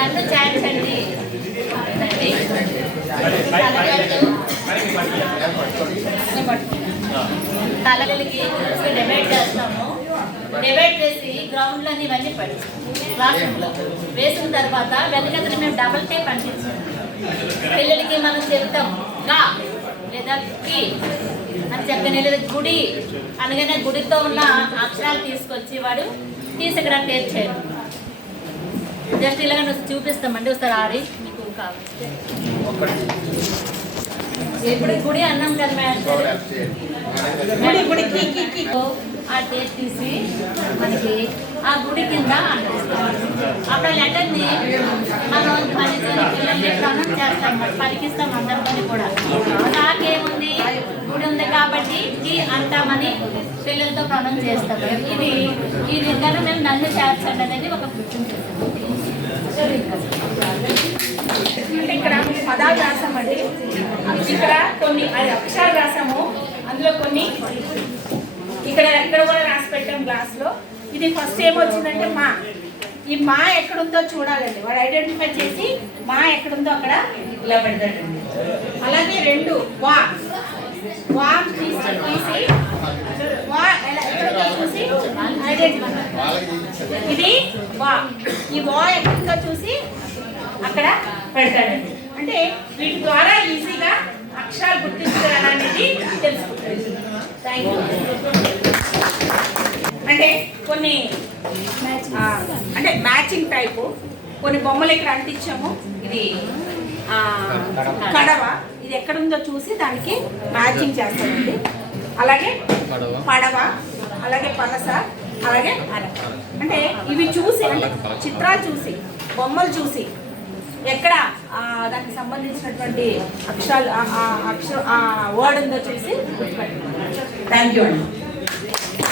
నన్ను చేర్చండి. తలకి డిబేట్ చేస్తాము. డిబేట్ చేసి గ్రౌండ్లోని ఇవన్నీ పడి క్లాస్ రూమ్లో వేసిన తర్వాత వెనకతని మేము డబుల్ టేప్ అంటించాము. పిల్లలకి మనం చెప్తాం గా లేదా కి అని చెప్పని, లేదా గుడి అనగానే గుడితో ఉన్న అక్షరాలు తీసుకొచ్చి వాడు ఇక్కడ టేప్ చేయాలి. జస్ట్ ఇలాగ చూపిస్తామండి. ఒకసారి ఆడి మీకు కావాలి. ఇప్పుడు గుడి అన్నాం కదా మేడం, గుడి ఆ టేప్ తీసి మనకి ఆ గుడి కింద అంటిస్తాం. అప్పుడు లెటర్ని మనం పిల్లల్ని ప్రొనౌన్స్ చేస్తాం, పలికిస్తాం అందరితో కూడా. నాకేముంది గుడి ఉంది కాబట్టి కి అంటామని పిల్లలతో ప్రొనౌన్స్ చేస్తాం. ఈ విధంగా మేము నన్ను చేర్చండి అనేది ఒక అంటే ఇక్కడ పదాలు రాసామండి. ఇక్కడ కొన్ని అక్షరాలు రాసాము, అందులో కొన్ని ఇక్కడ కూడా రాసి పెట్టాం గ్లాస్లో. ఇది ఫస్ట్ ఏమొచ్చిందంటే మా. ఈ మా ఎక్కడుందో చూడాలండి, వాడు ఐడెంటిఫై చేసి మా ఎక్కడుందో అక్కడ ఇలా పెడతాడండి. అలాగే రెండు వా తీసి వా ఎక్కడుందో చూసి ఐడెంటిఫై, ఇది వా. ఈ వా ఎక్కడుందో చూసి అక్కడ పెడతాడండి. అంటే వీటి ద్వారా ఈజీగా అక్షరాలు గుర్తించడం అనేది తెలుసుకుంటారు. Thank you. అంటే కొన్ని అంటే మ్యాచింగ్ టైపు కొన్ని బొమ్మలు ఇక్కడ అంటించాము. ఇది కడవ, ఇది ఎక్కడుందో చూసి దానికి మ్యాచింగ్ చేస్తామండి. అలాగే పడవ, అలాగే పనస, అలాగే అర. అంటే ఇవి చూసి అంటే చిత్రాలు చూసి బొమ్మలు చూసి ఎక్కడ దానికి సంబంధించినటువంటి అక్షరాలు వర్డ్ ఉందో చూసి గుర్తుపెట్టాలి. థ్యాంక్ యూ అండి.